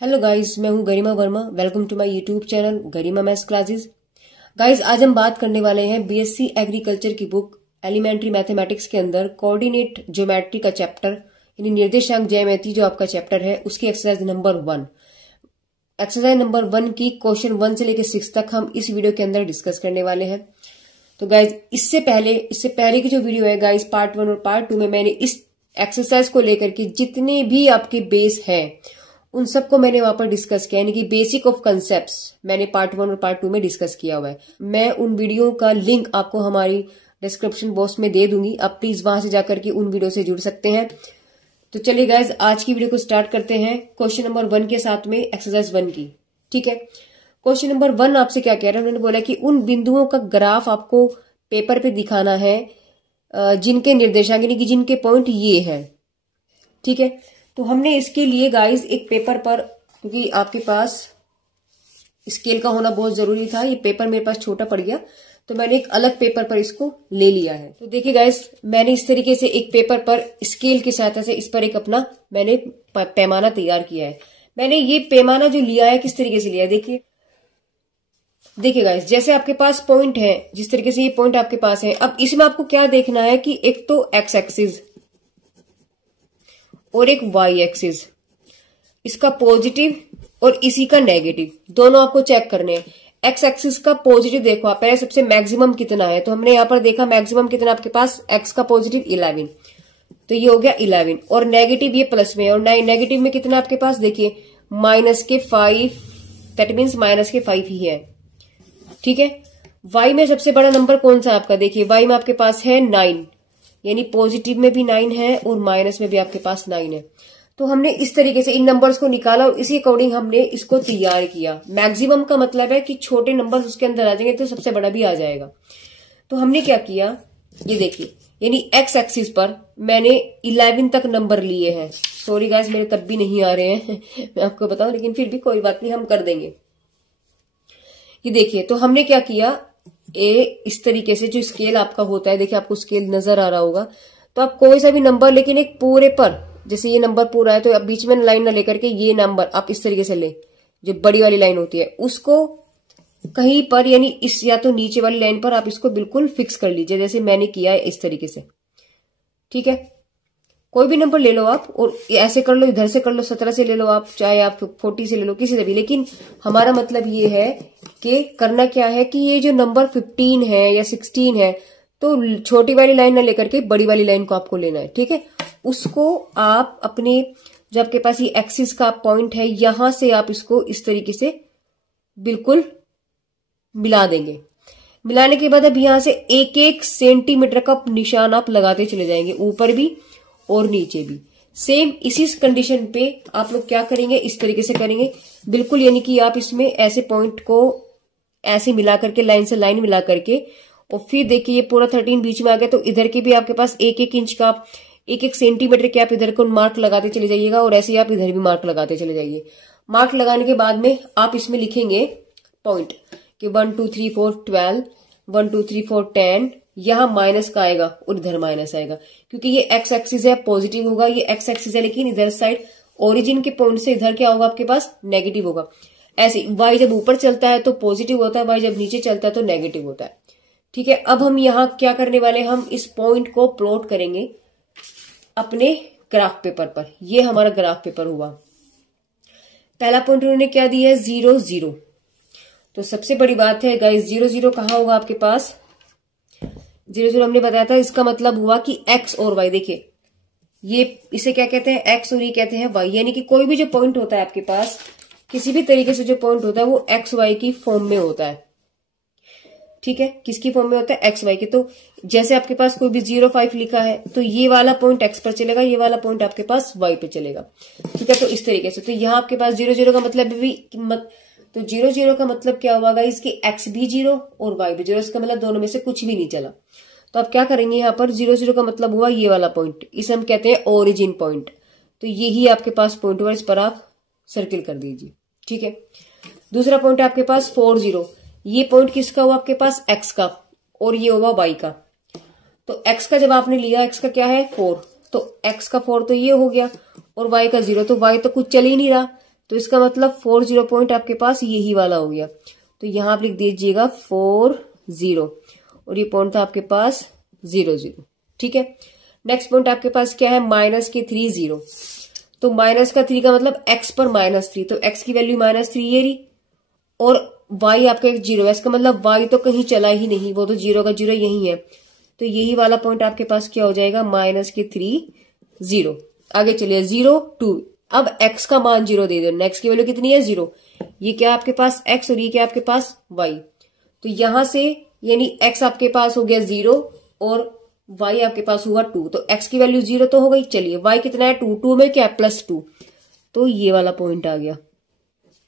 Hello guys, मैं हूं Garima Verma. Welcome to my YouTube channel Garima maths classes. Guys, आज हम बात करने वाले हैं बीएससी एग्रीकल्चर की बुक एलिमेंट्री मैथमेटिक्स के अंदर कोऑर्डिनेट ज्योमेट्री का चैप्टर यानी निर्देशांक ज्यामिति जो आपका चैप्टर है उसकी एक्सरसाइज नंबर 1। एक्सरसाइज नंबर 1 की क्वेश्चन 1 से लेकर 6 तक हम इस वीडियो के अंदर डिस्कस करने वाले हैं। तो गाइज इससे पहले की जो वीडियो है गाइज पार्ट 1 और पार्ट 2 में मैंने इस एक्सरसाइज को लेकर के जितने भी आपके बेस है उन सबको मैंने वहां पर डिस्कस किया, यानी कि बेसिक ऑफ कंसेप्ट्स मैंने पार्ट 1 और पार्ट 2 में डिस्कस किया हुआ है। मैं उन वीडियो का लिंक आपको हमारी डिस्क्रिप्शन बॉक्स में दे दूंगी, आप प्लीज वहां से जाकर के उन वीडियो से जुड़ सकते हैं। तो चलिए गाइज आज की वीडियो को स्टार्ट करते हैं क्वेश्चन नंबर 1 के साथ में एक्सरसाइज 1 की। ठीक है, क्वेश्चन नंबर 1 आपसे क्या कह रहा है, उन्होंने बोला कि उन बिंदुओं का ग्राफ आपको पेपर पे दिखाना है जिनके निर्देशांक यानी कि जिनके पॉइंट ये है। ठीक है, तो हमने इसके लिए गाइस एक पेपर पर, क्योंकि आपके पास स्केल का होना बहुत जरूरी था, ये पेपर मेरे पास छोटा पड़ गया तो मैंने एक अलग पेपर पर इसको ले लिया है। तो देखिए गाइस, मैंने इस तरीके से एक पेपर पर स्केल की सहायता से इस पर एक अपना मैंने पैमाना तैयार किया है। मैंने ये पैमाना जो लिया है किस तरीके से लिया है, देखिए गाइस, जैसे आपके पास पॉइंट है, जिस तरीके से ये पॉइंट आपके पास है, अब इसमें आपको क्या देखना है कि एक तो एक्स एक्सिस और एक वाई एक्सिस, इसका पॉजिटिव और इसी का नेगेटिव दोनों आपको चेक करने हैं। एक्स एक्सिस का पॉजिटिव देखो आप, पहले सबसे मैक्सिमम कितना है, तो हमने यहां पर देखा मैक्सिमम कितना आपके पास, एक्स का पॉजिटिव 11, तो ये हो गया 11, और नेगेटिव ये प्लस में, और नेगेटिव में कितना आपके पास, देखिए -5, दैट मीन्स -5 ही है। ठीक है, वाई में सबसे बड़ा नंबर कौन सा आपका, देखिए वाई में आपके पास है 9, यानी पॉजिटिव में भी 9 है और माइनस में भी आपके पास 9 है। तो हमने इस तरीके से इन नंबर्स को निकाला और इसी अकॉर्डिंग हमने इसको तैयार किया। मैक्सिमम का मतलब है कि छोटे नंबर्स उसके अंदर आ जाएंगे तो सबसे बड़ा भी आ जाएगा। तो हमने क्या किया, ये देखिए, यानी एक्स एक्सिस पर मैंने 11 तक नंबर लिए हैं। सॉरी गाइस, मेरे तब भी नहीं आ रहे हैं मैं आपको बताऊं, लेकिन फिर भी कोई बात नहीं, हम कर देंगे। ये देखिए, तो हमने क्या किया, इस तरीके से जो स्केल आपका होता है, देखिए आपको स्केल नजर आ रहा होगा, तो आप कोई सा भी नंबर, लेकिन एक पूरे पर, जैसे ये नंबर पूरा है तो आप बीच में लाइन ना लेकर के ये नंबर आप इस तरीके से ले, जो बड़ी वाली लाइन होती है उसको कहीं पर, यानी इस या तो नीचे वाली लाइन पर आप इसको बिल्कुल फिक्स कर लीजिए, जैसे मैंने किया है इस तरीके से। ठीक है, कोई भी नंबर ले लो आप, और ऐसे कर लो, इधर से कर लो, 17 से ले लो आप, चाहे आप 40 से ले लो, किसी से भी, लेकिन हमारा मतलब ये है कि करना क्या है कि ये जो नंबर 15 है या 16 है, तो छोटी वाली लाइन ना लेकर के बड़ी वाली लाइन को आपको लेना है। ठीक है, उसको आप अपने जो आपके पास ये एक्सिस का पॉइंट है यहां से आप इसको इस तरीके से बिल्कुल मिला देंगे। मिलाने के बाद अब यहां से 1-1 सेंटीमीटर का निशान आप लगाते चले जाएंगे, ऊपर भी और नीचे भी। सेम इसी कंडीशन पे आप लोग क्या करेंगे, इस तरीके से करेंगे बिल्कुल, यानी कि आप इसमें ऐसे पॉइंट को ऐसे मिला करके, लाइन से लाइन मिला करके, और फिर देखिए ये पूरा 13 बीच में आ गया, तो इधर के भी आपके पास 1-1 इंच का, 1-1 सेंटीमीटर के आप इधर को मार्क लगाते चले जाइएगा, और ऐसे ही आप इधर भी मार्क लगाते चले जाइए। मार्क लगाने के बाद में आप इसमें लिखेंगे पॉइंट कि 1 2 3 4 12, 1 2 3 4 10, यहां माइनस का आएगा और इधर माइनस आएगा, क्योंकि ये एक्स एक्सिस है, पॉजिटिव होगा, ये एक्स एक्सिस है, लेकिन इधर साइड ओरिजिन के पॉइंट से इधर क्या होगा आपके पास, नेगेटिव होगा। ऐसे वाई जब ऊपर चलता है तो पॉजिटिव होता है, वाई जब नीचे चलता है तो नेगेटिव होता है। ठीक है, अब हम यहाँ क्या करने वाले, हम इस पॉइंट को प्लॉट करेंगे अपने ग्राफ पेपर पर। ये हमारा ग्राफ पेपर हुआ। पहला पॉइंट उन्होंने क्या दिया है, 0 0। तो सबसे बड़ी बात है गाइस, 0 0 कहाँ होगा आपके पास, 0 0 हमने बताया था, इसका मतलब हुआ कि एक्स और वाई। देखिए ये इसे क्या कहते हैं, एक्स, और ये कहते हैं वाई, यानी कि कोई भी जो पॉइंट होता है आपके पास, किसी भी तरीके से जो पॉइंट होता है वो एक्स वाई की फॉर्म में होता है। ठीक है, किसकी फॉर्म में होता है, एक्स वाई के। तो जैसे आपके पास कोई भी 0 5 लिखा है तो ये वाला पॉइंट एक्स पर चलेगा, ये वाला पॉइंट आपके पास वाई पे चलेगा। ठीक है, तो इस तरीके से, तो यहाँ आपके पास 0 0 का मतलब भी तो 0 0 का मतलब क्या हुआ, इसकी एक्स भी 0 और वाई भी 0, इसका मतलब दोनों में से कुछ भी नहीं चला। तो आप क्या करेंगे, यहाँ पर 0 0 का मतलब हुआ ये वाला पॉइंट, इसे हम कहते हैं ओरिजिन पॉइंट। तो यही आपके पास पॉइंट हुआ, इस पर आप सर्किल कर दीजिए। ठीक है, दूसरा पॉइंट है आपके पास 4 0, ये पॉइंट किसका हुआ आपके पास, एक्स का, और ये हुआ वाई का। तो एक्स का जब आपने लिया, एक्स का क्या है 4, तो एक्स का 4 तो ये हो गया, और वाई का 0, तो वाई तो कुछ चल ही नहीं रहा, तो इसका मतलब 40 पॉइंट आपके पास यही वाला हो गया। तो यहां आप लिख दीजिएगा 40 और ये पॉइंट था आपके पास 00। ठीक है, नेक्स्ट पॉइंट आपके पास क्या है, माइनस के 3 0। तो माइनस का 3 का मतलब x पर -3, तो x की वैल्यू -3 ये रही, और y आपका एक 0 है, इसका मतलब y तो कहीं चला ही नहीं, वो तो 0 का 0 यही है। तो यही वाला पॉइंट आपके पास क्या हो जाएगा, माइनस के 3 0। आगे चलिए 0 2। अब x का मान 0 दे दो, नेक्स्ट की वैल्यू कितनी है 0। ये क्या आपके पास x और ये क्या आपके पास y। तो यहां से यानी x आपके पास हो गया 0 और y आपके पास हुआ 2, तो x की वैल्यू 0 तो हो गई। चलिए y कितना है 2, 2 में क्या है +2, तो ये वाला पॉइंट आ गया।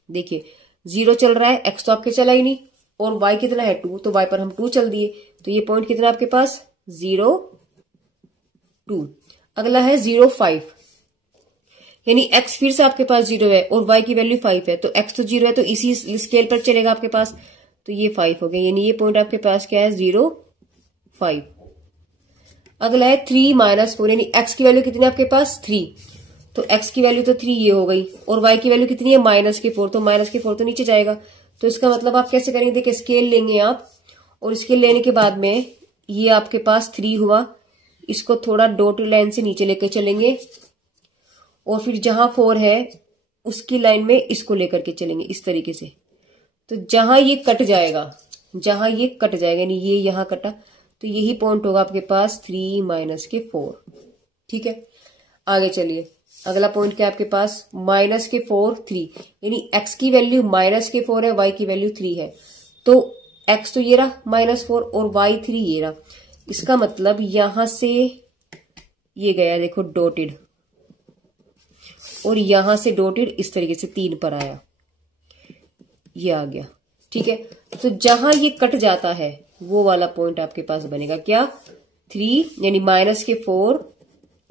देखिए 0 चल रहा है, x तो आपके चला ही नहीं, और y कितना है 2, तो y पर हम 2 चल दिए, तो ये पॉइंट कितना आपके पास 0 2। अगला है 0 5, यानी x फिर से आपके पास 0 है और y की वैल्यू 5 है, तो x तो 0 है तो इसी स्केल पर चलेगा आपके पास, तो ये 5 हो गया, यानी ये पॉइंट आपके पास क्या है 0 5। अगला है 3 -4, यानी x की वैल्यू कितनी है आपके पास 3, तो x की वैल्यू तो 3 ये हो गई, और y की वैल्यू कितनी है -4, तो -4 तो नीचे जाएगा। तो इसका मतलब आप कैसे करेंगे, देखिए स्केल लेंगे आप, और स्केल लेने के बाद में ये आपके पास 3 हुआ, इसको थोड़ा डॉटेड लाइन से नीचे लेकर चलेंगे, और फिर जहां 4 है उसकी लाइन में इसको लेकर के चलेंगे इस तरीके से। तो जहां ये कट जाएगा, यानी ये यहां कटा, तो यही पॉइंट होगा आपके पास 3 - 4। ठीक है, आगे चलिए अगला पॉइंट क्या है आपके पास -4 3, यानी x की वैल्यू -4 है, y की वैल्यू 3 है, तो x तो ये रहा -4 और y 3 ये रहा। इसका मतलब यहां से ये गया देखो डॉटेड, और यहां से डॉटेड इस तरीके से 3 पर आया, ये आ गया। ठीक है, तो जहां ये कट जाता है वो वाला पॉइंट आपके पास बनेगा क्या 3, यानी -4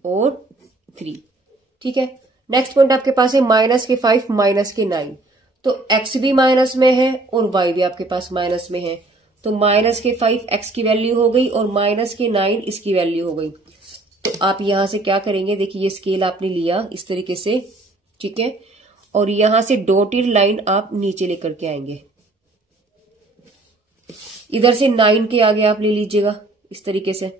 और 3। ठीक है, नेक्स्ट पॉइंट आपके पास है -5 -9, तो x भी माइनस में है और y भी आपके पास माइनस में है, तो -5 x की वैल्यू हो गई और -9 इसकी वैल्यू हो गई। तो आप यहां से क्या करेंगे, देखिए ये स्केल आपने लिया इस तरीके से, ठीक है, और यहां से डॉटेड लाइन आप नीचे लेकर के आएंगे, इधर से 9 के आगे आप ले लीजिएगा इस तरीके से,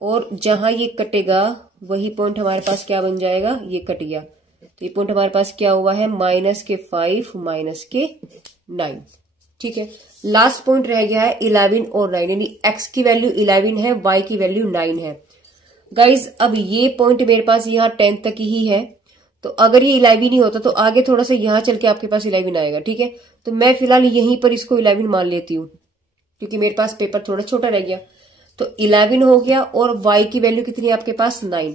और जहां ये कटेगा वही पॉइंट हमारे पास क्या बन जाएगा, ये कट गया, तो ये पॉइंट हमारे पास क्या हुआ है -5 -9। ठीक है, लास्ट पॉइंट रह गया है 11 और 9, यानी x की वैल्यू 11 है, y की वैल्यू 9 है। गाइज अब ये पॉइंट मेरे पास यहाँ 10 तक ही है, तो अगर ये 11 ही होता तो आगे थोड़ा सा यहाँ चल के आपके पास 11 आएगा। ठीक है, तो मैं फिलहाल यहीं पर इसको 11 मान लेती हूँ, क्योंकि मेरे पास पेपर थोड़ा छोटा रह गया। तो 11 हो गया, और y की वैल्यू कितनी है आपके पास 9,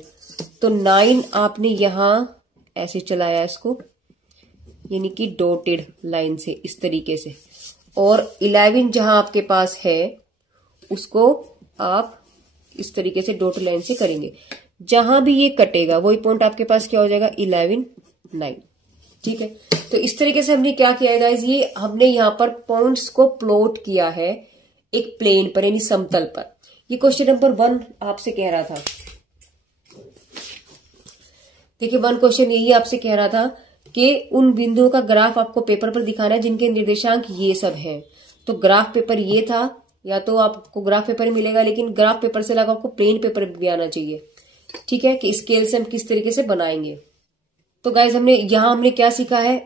तो 9 आपने यहां ऐसे चलाया इसको, यानी कि डॉटेड लाइन से इस तरीके से, और 11 जहां आपके पास है उसको आप इस तरीके से डॉटेड लाइन से करेंगे, जहां भी ये कटेगा वही पॉइंट आपके पास क्या हो जाएगा 11 9। ठीक है, तो इस तरीके से हमने क्या किया है गाइज, ये हमने यहाँ पर पॉइंट्स को प्लॉट किया है एक प्लेन पर, यानी समतल पर। ये क्वेश्चन नंबर 1 आपसे कह रहा था, देखिए 1 क्वेश्चन यही आपसे कह रहा था कि उन बिंदुओं का ग्राफ आपको पेपर पर दिखाना है जिनके निर्देशांक ये सब हैं। तो ग्राफ पेपर ये था, या तो आपको ग्राफ पेपर मिलेगा, लेकिन ग्राफ पेपर से लगा आपको प्लेन पेपर भी आना चाहिए। ठीक है, कि स्केल से हम किस तरीके से बनाएंगे। तो गाइज हमने क्या सीखा है,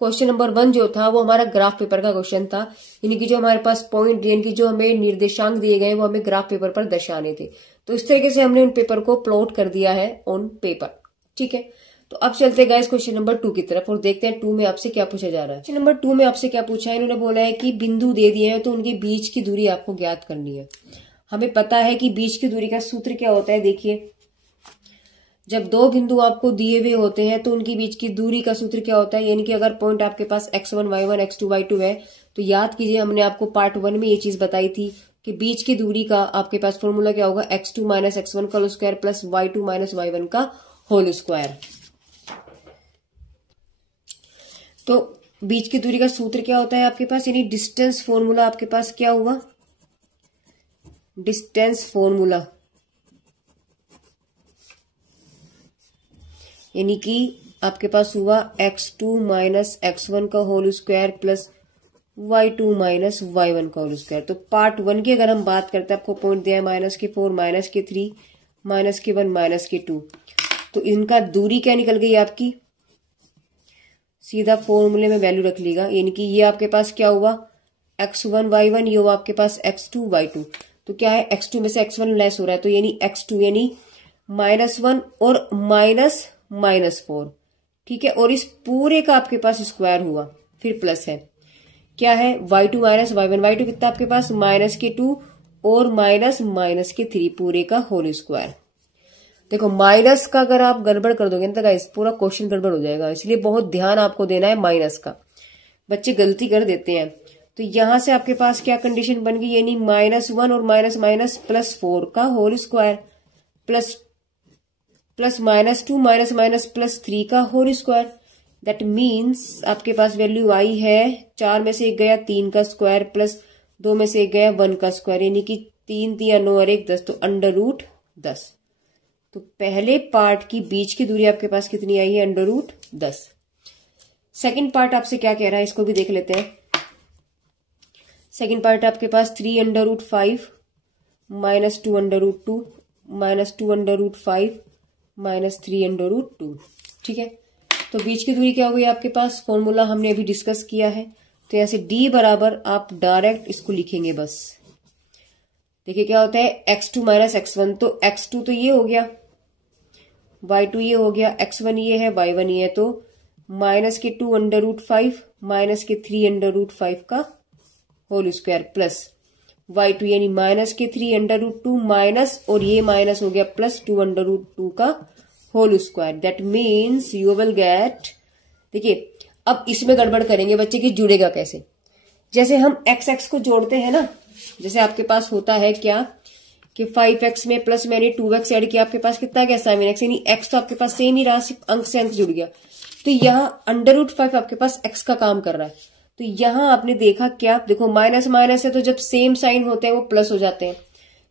क्वेश्चन नंबर 1 जो था वो हमारा ग्राफ पेपर का क्वेश्चन था, यानी कि जो हमारे पास पॉइंट, यानी कि जो हमें निर्देशांक दिए गए वो हमें ग्राफ पेपर पर दर्शाने थे। तो इस तरीके से हमने उन पेपर को प्लॉट कर दिया है ऑन पेपर। ठीक है, तो अब चलते हैं गाइस क्वेश्चन नंबर 2 की तरफ और देखते हैं 2 में आपसे क्या पूछा जा रहा है। क्वेश्चन नंबर 2 में आपसे क्या पूछा है, इन्होंने बोला है कि बिंदु दे दिए हैं तो उनके बीच की दूरी आपको ज्ञात करनी है। हमें पता है कि बीच की दूरी का सूत्र क्या होता है। देखिए, जब 2 बिंदु आपको दिए हुए होते हैं तो उनके बीच की दूरी का सूत्र क्या होता है, यानी कि अगर पॉइंट आपके पास x1 y1 x2 y2 है, तो याद कीजिए हमने आपको पार्ट 1 में ये चीज बताई थी कि बीच की दूरी का आपके पास फॉर्मूला क्या होगा, x2 - x1 का whole square plus y2 - y1 का होल स्क्वायर। तो बीच की दूरी का सूत्र क्या होता है आपके पास, यानी डिस्टेंस फॉर्मूला आपके पास क्या हुआ, डिस्टेंस फॉर्मूला, यानी कि आपके पास हुआ x2 माइनस x1 का whole square plus y2 minus y1 का होल स्क्वायर। तो पार्ट 1 की अगर हम बात करते हैं, आपको पॉइंट दिया है -4 -3 -1 -2। तो इनका दूरी क्या निकल गई आपकी, सीधा फॉर्मूले में वैल्यू रख लीजिएगा, यानी कि ये आपके पास क्या हुआ x1 y1, ये हुआ आपके पास x2 y2। तो क्या है, x2 में से x1 लेस हो रहा है, तो यानी x2 यानी -1 और -4, ठीक है। और इस पूरे का आपके पास स्क्वायर हुआ, फिर प्लस है, क्या है y2 माइनस y1, y2 कितना आपके पास -2 और -3 पूरे का होल स्क्वायर। देखो माइनस का अगर आप गड़बड़ कर दोगे तो गाइस पूरा क्वेश्चन गड़बड़ हो जाएगा, इसलिए बहुत ध्यान आपको देना है माइनस का, बच्चे गलती कर देते हैं। तो यहां से आपके पास क्या कंडीशन बन गई, यानी -1 और माइनस +4 का होल स्क्वायर प्लस -2 +3 का होल स्क्वायर। दैट मीन्स आपके पास वैल्यू आई है 4 में से 1 गया 3 का स्क्वायर प्लस 2 में से 1 गया 1 का स्क्वायर, यानी कि 3 3 9 और 1 10, तो √10। तो पहले पार्ट की बीच की दूरी आपके पास कितनी आई है, √10। सेकंड पार्ट आपसे क्या कह रहा है, इसको भी देख लेते हैं। सेकंड पार्ट आपके पास 3 √5 -2 √2 -2 √5 -3 √2, ठीक है। तो बीच की दूरी क्या हो गई आपके पास, फॉर्मूला हमने अभी डिस्कस किया है, तो यहाँ से d बराबर आप डायरेक्ट इसको लिखेंगे बस। देखिए क्या होता है x2 माइनस x1, तो x2 तो ये हो गया, y2 ये हो गया, x1 ये है, y1 ये है, तो -2 √5 -3 √5 का होल स्क्वायर प्लस y2 यानी -3 √2 माइनस, और ये माइनस हो गया +2 √2 का whole square. That means you will get, देखिए अब इसमें गड़बड़ करेंगे बच्चे की, जुड़ेगा कैसे, जैसे हम x को जोड़ते हैं ना, जैसे आपके पास होता है क्या कि 5x में प्लस मैंने 2x ऐड किया, आपके पास कितना गया sin x, यानी x तो आपके पास सेम ही रहा, सिर्फ अंक से अंक जुड़ गया। तो यहाँ √5 आपके पास x का काम कर रहा है, तो यहां आपने देखा क्या, देखो माइनस माइनस है तो जब सेम साइन होते हैं वो प्लस हो जाते हैं,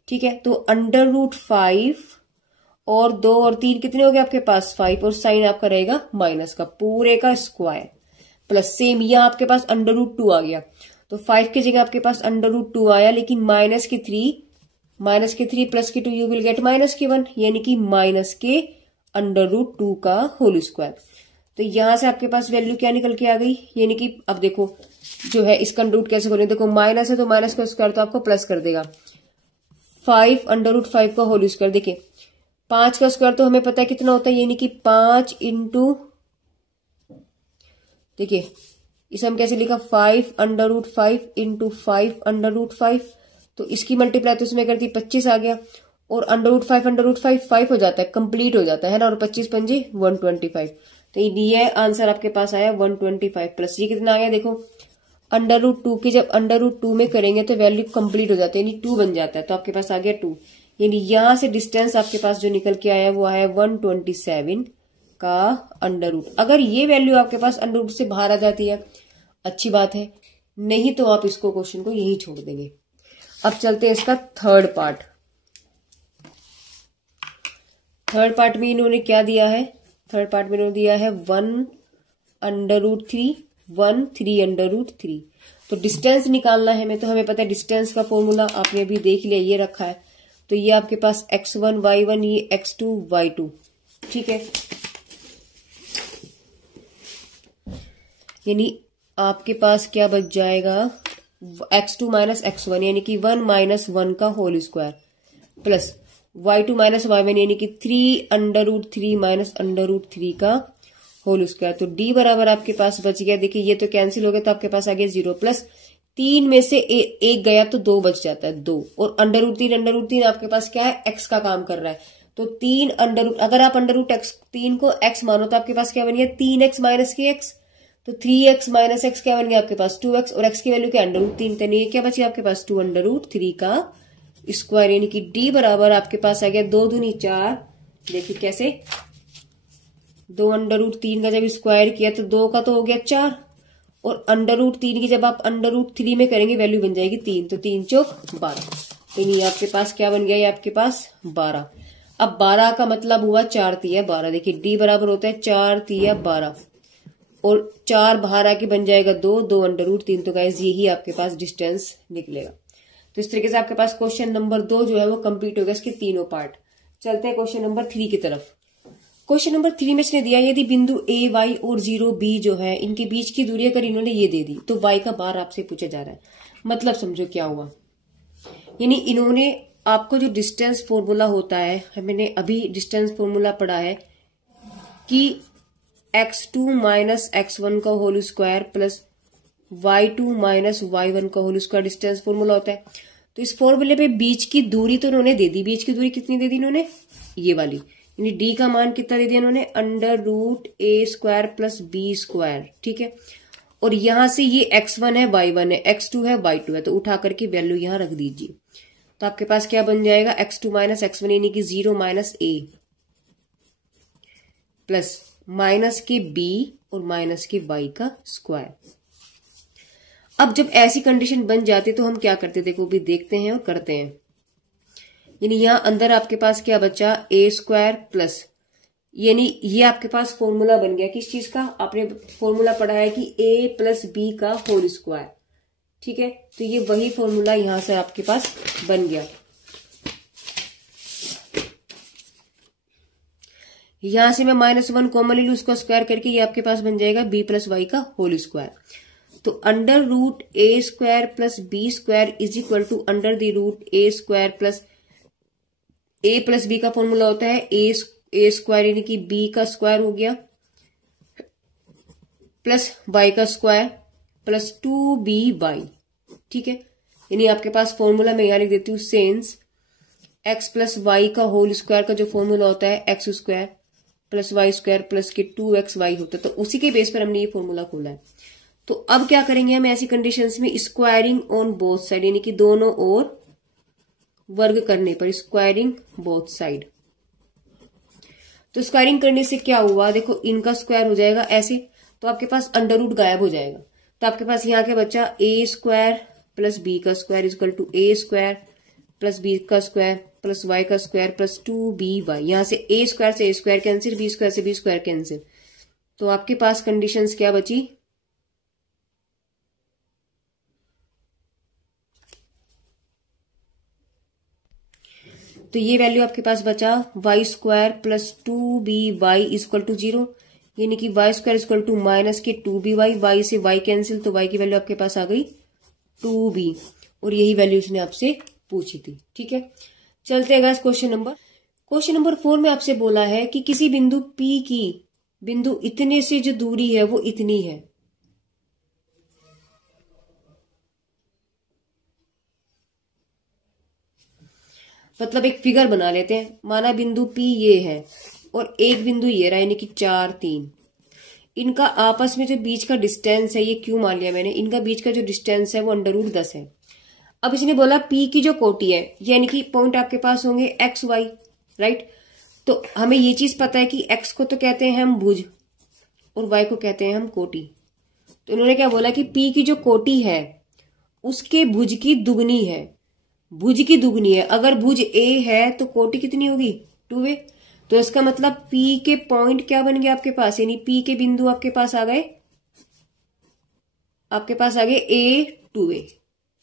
ठीक है। तो √5 और 2 और 3 कितने हो गए आपके पास 5, और साइन आपका रहेगा माइनस का पूरे का स्क्वायर प्लस सेम यहां आपके पास √2 आ गया, तो 5 की जगह आपके पास √2 आया, लेकिन -3 प्लस के 2 यू विल गेट -1, यानी कि -√2 का होल स्क्वायर। तो यहां से आपके पास वैल्यू क्या निकल के आ गई, यानी कि अब देखो जो है इसका रूट कैसे करें, देखो माइनस है तो माइनस का स्क्वायर तो आपको प्लस कर देगा, 5 √5 का होल स्क्वायर। देखिए 5 का स्क्वायर तो हमें पता है कितना होता है, यानी कि 5 इंटू, देखिए इसे हम कैसे लिखा 5 √5 इंटू 5 √5, तो इसकी मल्टीप्लाई तो इसमें करती 25 आ गया, और √5 5 हो जाता है, कंप्लीट हो जाता है ना, और 25 पंजे 125, तो ये आंसर आपके पास आया 125 प्लस ये कितना आया, देखो √2 की जब √2 में करेंगे तो वैल्यू कंप्लीट हो जाती है, यानी 2 बन जाता है, तो आपके पास आ गया 2, यानी यहां से डिस्टेंस आपके पास जो निकल के आया वो आया 127 का √। अगर ये वैल्यू आपके पास √2 से बाहर आ जाती है अच्छी बात है, नहीं तो आप इसको क्वेश्चन को यही छोड़ देंगे। अब चलते हैं इसका थर्ड पार्ट। थर्ड पार्ट में इन्होंने क्या दिया है, थर्ड पार्ट में इन्होंने दिया है 1 √3 1 3 √3। तो डिस्टेंस निकालना है हमें, तो हमें पता है डिस्टेंस का फॉर्मूला आपने अभी देख लिया, ये रखा है, तो ये आपके पास x1 y1 ये x2 y2, ठीक है। यानी आपके पास क्या बच जाएगा x2 माइनस x1 यानी कि 1 माइनस 1 का whole square plus y2 minus y1 यानी कि 3 √3 माइनस √3 का होल स्क्वायर। तो d बराबर आपके पास बच गया, देखिए ये तो कैंसिल हो गया, तो आपके पास आ गया 0 प्लस 3 में से एक गया तो 2 बच जाता है 2, और √3 आपके पास क्या है x का काम कर रहा है, तो 3 अगर आप √3 को x मानो तो आपके पास क्या बन गया 3x माइनस के x, तो 3x माइनस x क्या बन गया आपके पास 2x, और x की वैल्यू क्या √3, तो ये क्या बची आपके पास 2 √3 का स्क्वायर, यानी कि d बराबर आपके पास आ गया 2 दूनी 4। देखिए कैसे 2 √3 का जब स्क्वायर किया तो 2 का तो हो गया 4, और √3 की जब आप √3 में करेंगे वैल्यू बन जाएगी 3, तो 3 चौक 12, तो ये आपके पास क्या बन गया, ये आपके पास 12। अब 12 का मतलब हुआ 4 तिया 12। देखिए डी बराबर होता है 4 तिया 12 और 4 बाहर आके बन जाएगा 2, 2 अंडर रूट 3। तो गाइस यही आपके पास डिस्टेंस निकलेगा। तो इस तरीके से आपके पास क्वेश्चन नंबर 2 जो है वो कंप्लीट हो गया, इसके तीनों पार्ट। चलते हैं क्वेश्चन नंबर 3 की तरफ। क्वेश्चन नंबर 3 में इसने दिया यदि बिंदु ए वाई और 0 बी जो है इनके बीच की दूरी अगर इन्होंने ये दे दी तो वाई का बार आपसे पूछा जा रहा है। मतलब समझो क्या हुआ, यानी इन्होंने आपको जो डिस्टेंस फॉर्मूला होता है, हमने अभी डिस्टेंस फॉर्मूला पढ़ा है कि x2 माइनस x1 का whole square plus y2 minus y1 का होल स्क्वायर डिस्टेंस फॉर्मूला होता है। तो इस फॉर्मूले पे बीच की दूरी तो उन्होंने दे दी। बीच की दूरी कितनी दे दी इन्होंने, ये वाली, यानी डी का मान कितना दे दिया इन्होंने, under root A square plus B square. ठीक है, और यहां से ये x1 है y1 है, x2 है y2 है, तो उठा करके वैल्यू यहां रख दीजिए। तो आपके पास क्या बन जाएगा, x2 माइनस x1 यानी कि 0 माइनस a प्लस माइनस के b और माइनस के y का स्क्वायर। अब जब ऐसी कंडीशन बन जाती तो हम क्या करते, देखो भी देखते हैं और करते हैं। यानी यहां अंदर आपके पास क्या बचा, ए स्क्वायर प्लस, यानी ये आपके पास फॉर्मूला बन गया किस चीज का, आपने फॉर्मूला पढ़ा है कि ए प्लस बी का होल स्क्वायर। ठीक है, तो ये वही फॉर्मूला यहां से आपके पास बन गया। यहां से मैं -1 कॉमन ले लू, उसको स्क्वायर करके ये आपके पास बन जाएगा बी प्लस वाई का होल स्क्वायर। तो under root A square plus B square is equal to under the root A square plus A plus B का फॉर्मूला होता है ए स्क्वायर यानी कि बी का स्क्वायर हो गया प्लस वाई का स्क्वायर प्लस 2by। ठीक है, यानी आपके पास फॉर्मूला मैं यहां लिख देती हूँ, सेंस एक्स प्लस वाई का होल स्क्वायर का जो फॉर्मूला होता है X square plus Y square plus के 2xy होता है। तो उसी के बेस पर हमने ये फॉर्मूला खोला है। तो अब क्या करेंगे हम ऐसी कंडीशंस में, स्क्वायरिंग ऑन बोथ साइड, यानी कि दोनों ओर वर्ग करने पर, स्क्वायरिंग बोथ साइड। तो स्क्वायरिंग करने से क्या हुआ, देखो इनका स्क्वायर हो जाएगा ऐसे, तो आपके पास अंडर रूट गायब हो जाएगा। तो आपके पास यहाँ क्या बचा, ए स्क्वायर प्लस बी का square equal to A square plus B का स्क्वायर प्लस वाई का स्क्वायर प्लस 2by। यहां से A square cancel, B square से बी स्क्वायर कैंसिल। तो आपके पास कंडीशंस क्या बची, तो ये वैल्यू आपके पास बचा Y square plus 2by equal to 0, यानी कि Y square equal to minus के 2by, वाई से वाई कैंसिल, तो वाई की वैल्यू आपके पास आ गई 2b, और यही वैल्यू उसने आपसे पूछी थी। ठीक है, चलते हैं गाइस क्वेश्चन नंबर 4 में आपसे बोला है कि किसी बिंदु P की बिंदु इतने से जो दूरी है वो इतनी है। मतलब एक फिगर बना लेते हैं, माना बिंदु P ये है और एक बिंदु ये रहा, यानी कि 4 3। इनका आपस में जो बीच का डिस्टेंस है, ये क्यों मान लिया मैंने, इनका बीच का जो डिस्टेंस है वो अंडर रूट 10 है। अब इसने बोला P की जो कोटि है, यानी कि पॉइंट आपके पास होंगे एक्स वाई, राइट। तो हमें ये चीज पता है कि x को तो कहते हैं हम भुज और y को कहते हैं हम कोटि। तो इन्होंने क्या बोला कि P की जो कोटि है उसके भुज की दुगनी है, भुज की दुगनी है। अगर भुज a है तो कोटि कितनी होगी, 2a। तो इसका मतलब P के पॉइंट क्या बन गया आपके पास, यानी P के बिंदु आपके पास आ गए, आपके पास आ गए a 2a।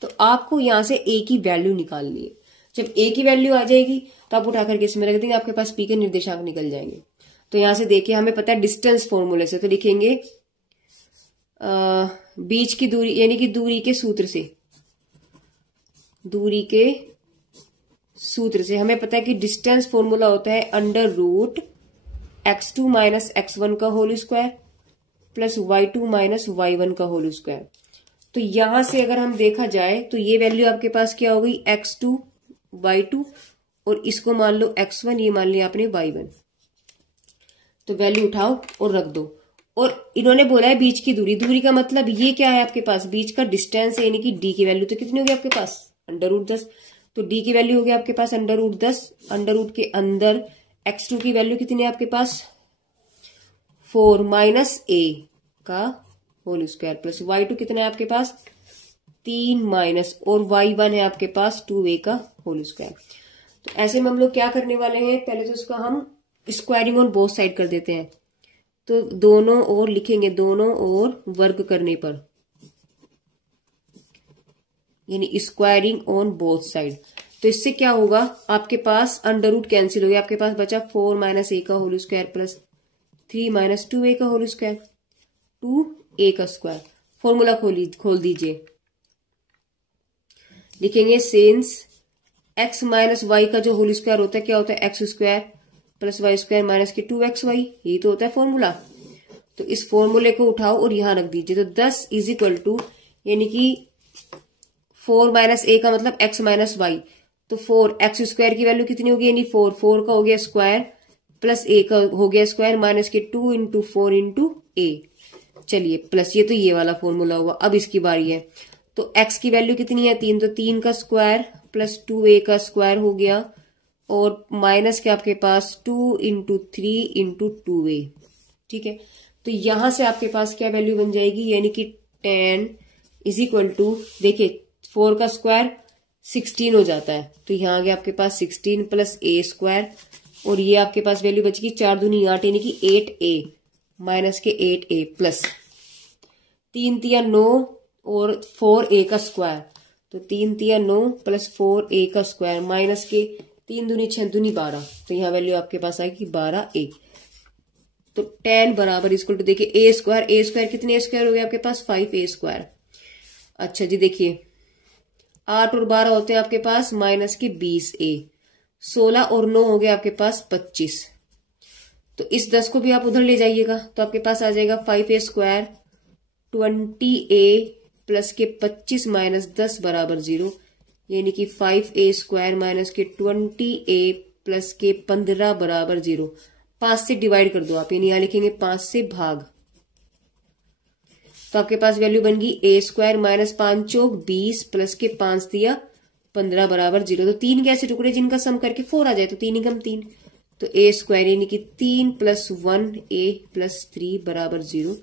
तो आपको यहां से a की वैल्यू निकालनी है। जब a की वैल्यू आ जाएगी तो आप उठा करके इसमें रख देंगे, आपके पास P के निर्देशांक निकल जाएंगे। तो यहां से देखिए हमें पता है डिस्टेंस फॉर्मूले से, तो लिखेंगे बीच की दूरी, यानी कि दूरी के सूत्र से, दूरी के सूत्र से हमें पता है कि डिस्टेंस फॉर्मूला होता है under root x2 minus x1 का whole square plus y2 minus y1 का होल स्क्वायर। तो यहां से अगर हम देखा जाए तो ये वैल्यू आपके पास क्या हो गई, x2 y2, और इसको मान लो x1, ये मान लिया आपने y1। तो वैल्यू उठाओ और रख दो। और इन्होंने बोला है बीच की दूरी, दूरी का मतलब ये क्या है आपके पास, बीच का डिस्टेंस है, यानी कि d की वैल्यू तो कितनी होगी आपके पास, अंडर रूट 10। तो d की वैल्यू होगी आपके पास अंडर रूट 10। अंडर रूट के अंदर x2 की वैल्यू कितनी है आपके पास, 4 माइनस a का होल स्क्वायर प्लस y2 कितना है आपके पास, 3 माइनस, और y1 है आपके पास 2a का होल स्क्वायर। तो ऐसे में हम लोग क्या करने वाले हैं, पहले तो उसका हम स्क्वायरिंग ऑन बोथ साइड कर देते हैं। तो दोनों ओर लिखेंगे, दोनों ओर वर्ग करने पर, यानी स्क्वायरिंग ऑन बोथ साइड। तो इससे क्या होगा, आपके पास अंडर रूट कैंसिल हो गया, आपके पास बचा 4 माइनस ए का whole square plus 3 minus 2a का होल स्क्वायर, 2a का स्क्वायर। फॉर्मूला खोल दीजिए, लिखेंगे सिंस x माइनस वाई का जो होल स्क्वायर होता है क्या होता है, X square plus Y square minus के 2xy, यही तो होता है फॉर्मूला। तो इस फॉर्मूले को उठाओ और यहां रख दीजिए। तो 10 इज इक्वल टू, यानी कि 4 माइनस ए का मतलब x माइनस वाई, तो 4 एक्स स्क्वायर की वैल्यू कितनी होगी, यानी 4 का हो गया स्क्वायर प्लस ए का हो गया स्क्वायर माइनस के 2 इंटू 4 इंटू ए। चलिए प्लस, ये तो ये वाला फॉर्मूला हुआ। अब इसकी बारी है, तो x की वैल्यू कितनी है 3, तो 3 का स्क्वायर प्लस 2a का स्क्वायर हो गया और माइनस के आपके पास 2 इंटू 3 इंटू 2a। ठीक है, तो यहां से आपके पास क्या वैल्यू बन जाएगी, यानी कि 10 इज इक्वल टू, देखिए 4 का स्क्वायर 16 हो जाता है, तो यहां आ गया आपके पास 16 प्लस a स्क्वायर, और ये आपके पास वैल्यू बचेगी 4 दूनी 8, यानी कि 8a माइनस के 8a प्लस 3 तिया 9 और 4a का स्क्वायर, तो 3 तिया 9 प्लस 4a का स्क्वायर माइनस के 3 दूनी 6 दूनी 12, तो यहाँ वैल्यू आपके पास आएगी 12a। तो 10 बराबर इक्वल टू, देखिए a स्क्वायर कितने स्क्वायर हो गया आपके पास 5a स्क्वायर। अच्छा जी, देखिए 8 और 12 होते हैं आपके पास माइनस के 20a, 16 और 9 हो गया आपके पास 25। तो इस 10 को भी आप उधर ले जाइएगा, तो आपके पास आ जाएगा 5a स्क्वायर 20a प्लस के 25 माइनस 10 बराबर 0, यानी कि 5a स्क्वायर माइनस के 20a प्लस के 15 बराबर 0। 5 से डिवाइड कर दो आप, यानी यहां लिखेंगे 5 से भाग, तो आपके पास वैल्यू बन गई a square minus 5 Chowk 20 plus के 5 दिया 15 बराबर 0। तो 3 के ऐसे टुकड़े जिनका सम करके 4 आ जाए, तो 3 एकम 3, तो a स्क्वायर यानी कि 3 प्लस 1a प्लस 3 बराबर 0,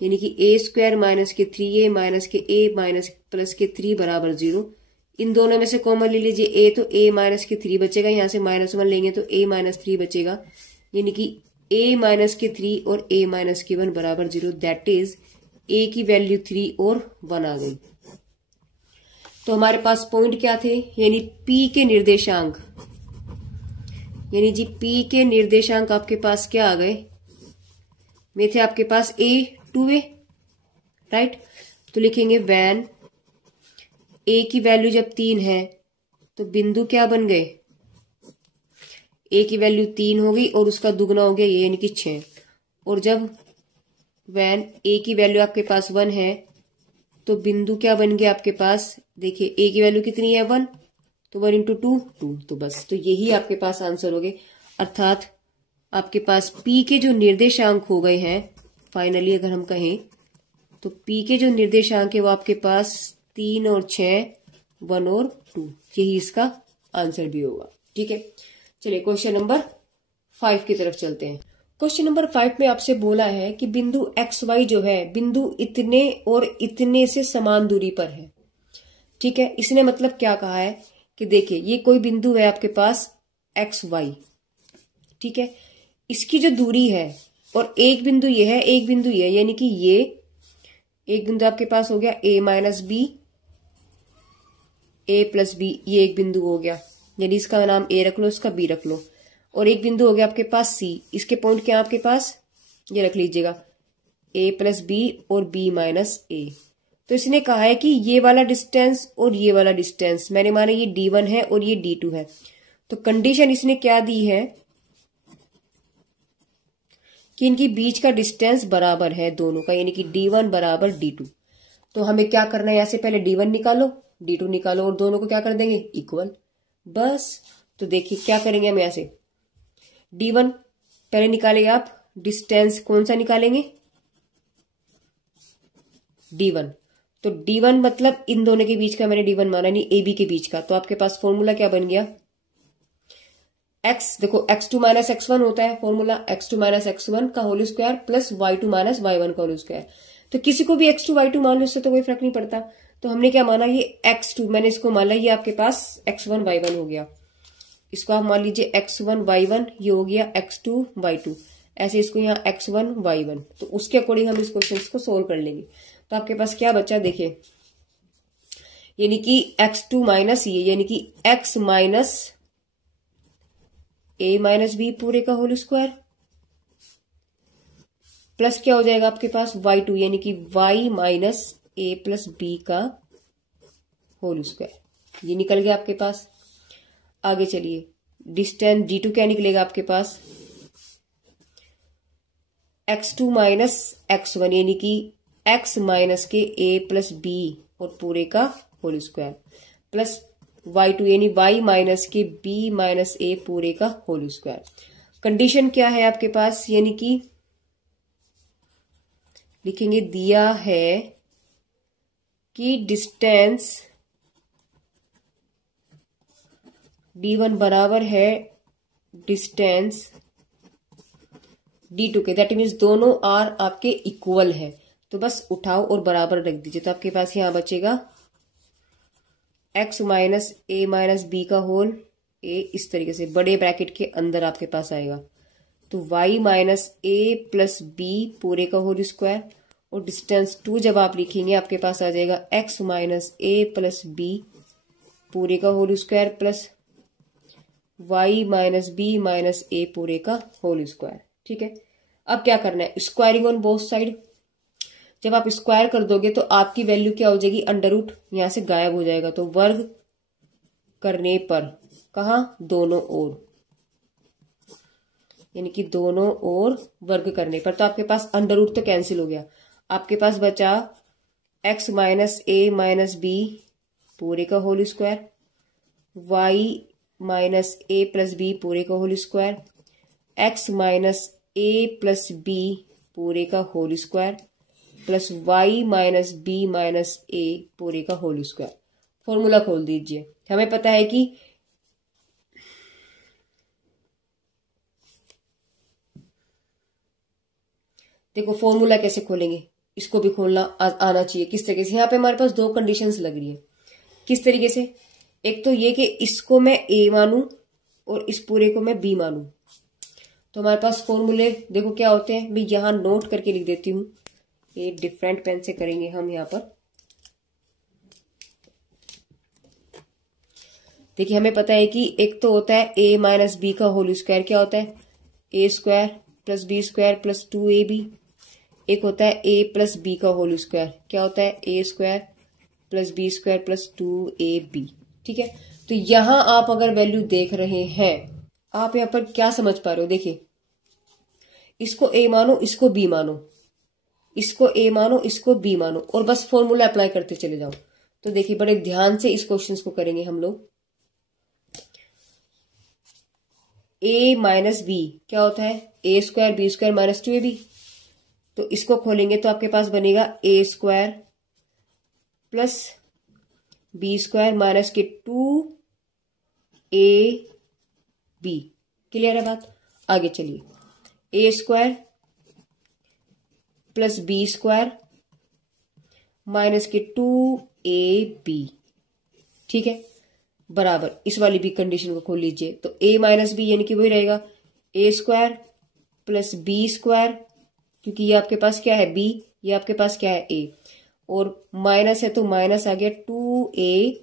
यानी कि a स्क्वायर माइनस के 3a माइनस के a माइनस प्लस के 3 बराबर 0। इन दोनों में से कॉमन ले लीजिए a, तो a माइनस के 3 बचेगा, यहां से -1 लेंगे तो a माइनस 3 बचेगा, यानी कि a माइनस के 3 और a माइनस के 1 बराबर 0, दैट इज a की वैल्यू 3 और 1 आ गई। तो हमारे पास पॉइंट क्या थे, यानी p के निर्देशांक, यानी जी p के निर्देशांक आपके पास क्या आ गए, में थे आपके पास a 2a, राइट। तो लिखेंगे वैन a की वैल्यू जब 3 है तो बिंदु क्या बन गए, a की वैल्यू 3 हो गई और उसका दुगना हो गया ये, यानी कि 6। और जब वैन a की वैल्यू आपके पास 1 है तो बिंदु क्या बन गया आपके पास, देखिए a की वैल्यू कितनी है 1, तो 1 इंटू 2, तो बस, तो यही आपके पास आंसर हो गए। अर्थात आपके पास p के जो निर्देशांक हो गए हैं, फाइनली अगर हम कहें तो p के जो निर्देशांक है वो आपके पास 3 और 6, 1 और 2, यही इसका आंसर भी होगा। ठीक है, चलिए क्वेश्चन नंबर 5 की तरफ चलते हैं। क्वेश्चन नंबर 5 में आपसे बोला है कि बिंदु एक्स वाई जो है बिंदु इतने और इतने से समान दूरी पर है। ठीक है, इसने मतलब क्या कहा है कि देखिए ये कोई बिंदु है आपके पास एक्स वाई, ठीक है, इसकी जो दूरी है और एक बिंदु ये है, एक बिंदु ये है, यानी कि ये एक बिंदु आपके पास हो गया a minus B, a plus B, ये एक बिंदु हो गया, यानी इसका नाम a रख लो, इसका b रख लो। और एक बिंदु हो गया आपके पास c, इसके पॉइंट क्या आपके पास, ये रख लीजिएगा a प्लस बी और b माइनस a। तो इसने कहा है कि ये वाला डिस्टेंस और ये वाला डिस्टेंस, मैंने माना ये d1 है और ये d2 है। तो कंडीशन इसने क्या दी है कि इनकी बीच का डिस्टेंस बराबर है दोनों का, यानी कि d1 बराबर d2। तो हमें क्या करना है, यहाँ से पहले d1 निकालो, d2 निकालो और दोनों को क्या कर देंगे इक्वल, बस। तो देखिए क्या करेंगे हम, यहाँ से d1 पहले निकालेंगे आप, डिस्टेंस कौन सा निकालेंगे d1, तो d1 मतलब इन दोनों के बीच का मैंने d1 माना, यानी ab के बीच का। तो आपके पास फॉर्मूला क्या बन गया, x, देखो x2 माइनस x1 होता है फॉर्मूला, x2 माइनस x1 का whole square plus y2 minus y1 का होल स्क्वायर। तो किसी को भी x2 y2 मान लो, इससे तो कोई फर्क नहीं पड़ता। तो हमने क्या माना, ये x2 मैंने इसको माना, ये आपके पास x1 y1 हो गया। इसको आप मान लीजिए x1 y1, ये हो गया x2 y2, ऐसे इसको यहाँ x1 y1। तो उसके अकॉर्डिंग हम इस क्वेश्चन को सोल्व कर लेंगे। तो आपके पास क्या बचा देखिए, यानी कि x2 माइनस ये, यानी कि x minus a minus B पूरे का होल स्क्वायर, प्लस क्या हो जाएगा आपके पास y2, यानी कि y minus a plus B का होल स्क्वायर। ये निकल गया आपके पास। आगे चलिए, डिस्टेंस d2 क्या निकलेगा आपके पास, x2 माइनस x1, यानी कि x माइनस के a प्लस बी और पूरे का होल स्क्वायर, प्लस y2 यानी y माइनस के b माइनस a पूरे का होल स्क्वायर। कंडीशन क्या है आपके पास, यानी कि लिखेंगे दिया है कि डिस्टेंस d1 बराबर है डिस्टेंस d2 के, दैट मीन्स दोनों आर आपके इक्वल है। तो बस उठाओ और बराबर रख दीजिए। तो आपके पास यहां बचेगा x minus a minus B का होल a, इस तरीके से बड़े ब्रैकेट के अंदर आपके पास आएगा। तो y minus a plus B पूरे का होल स्क्वायर, और डिस्टेंस 2 जब आप लिखेंगे आपके पास आ जाएगा x minus a plus B पूरे का whole square, plus y minus B minus a पूरे का होल स्क्वायर। ठीक है, अब क्या करना है, स्क्वायरिंग ऑन बोथ साइड। जब आप स्क्वायर कर दोगे तो आपकी वैल्यू क्या हो जाएगी, अंडर रूट यहां से गायब हो जाएगा। तो वर्ग करने पर कहा, दोनों ओर, यानी कि दोनों ओर वर्ग करने पर, तो आपके पास अंडर रूट तो कैंसिल हो गया। आपके पास बचा x minus a minus B पूरे का whole square, y minus a plus B पूरे का whole square, x minus a plus B पूरे का whole square, plus y minus B minus a पूरे का होल स्क्वायर। फॉर्मूला खोल दीजिए। हमें पता है कि देखो फॉर्मूला कैसे खोलेंगे, इसको भी खोलना आना चाहिए किस तरीके से। यहाँ पे हमारे पास दो कंडीशंस लग रही है, किस तरीके से, एक तो ये कि इसको मैं a मानूं और इस पूरे को मैं b मानूं। तो हमारे पास फॉर्मूले देखो क्या होते हैं, मैं यहां नोट करके लिख देती हूं, ये डिफरेंट पेन से करेंगे हम। यहाँ पर देखिए हमें पता है कि एक तो होता है a माइनस बी का होल स्क्वायर, क्या होता है a square plus B square plus 2ab। एक होता है a प्लस बी का होल स्क्वायर, क्या होता है a square plus B square plus 2ab। ठीक है, तो यहां आप अगर वैल्यू देख रहे हैं, आप यहां पर क्या समझ पा रहे हो, देखिए इसको a मानो, इसको b मानो, इसको a मानो, इसको b मानो, और बस फॉर्मूला अप्लाई करते चले जाओ। तो देखिए बड़े ध्यान से इस क्वेश्चन को करेंगे हम लोग। a माइनस बी क्या होता है, a square B square minus 2ab। तो इसको खोलेंगे तो आपके पास बनेगा a square plus B square minus के 2ab। क्लियर है बात, आगे चलिए, a square plus B square minus के 2ab। ठीक है, बराबर इस वाली भी कंडीशन को खोल लीजिए। तो a माइनस बी यानी कि वही रहेगा a square plus B square, क्योंकि ये आपके पास क्या है b, ये आपके पास क्या है a, और माइनस है तो माइनस आ गया 2a,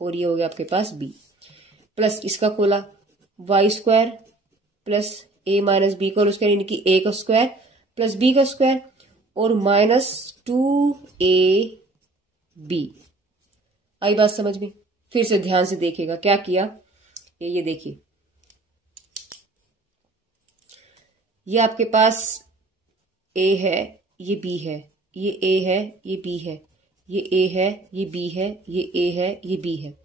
और ये हो गया आपके पास b, प्लस इसका खोला y square plus a minus B का स्क्वायर, यानी कि a का स्क्वायर प्लस b का स्क्वायर, और माइनस 2ab। आई बात समझ में, फिर से ध्यान से देखिएगा क्या किया। ये देखिए, ये आपके पास a है, ये b है, ये a है, ये b है, ये a है, ये b है, ये a है, ये b है।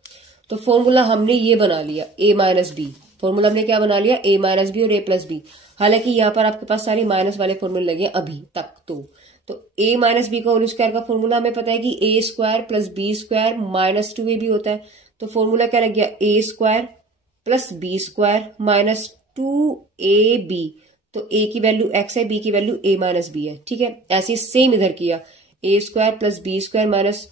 तो फॉर्मूला हमने ये बना लिया a माइनस बी, फॉर्मूला हमने क्या बना लिया a माइनस बी और a प्लस बी। हालांकि यहाँ पर आपके पास सारे माइनस वाले फॉर्मूले लगे अभी तक। तो a माइनस बी का होल स्क्वायर का फॉर्मूला हमें पता है कि a square plus B square minus 2ab होता है। तो फॉर्मूला क्या लग गया, a square plus B square minus 2ab। तो a की वैल्यू x है, b की वैल्यू a माइनस बी है। ठीक है, ऐसे सेम इधर किया, a square plus B square minus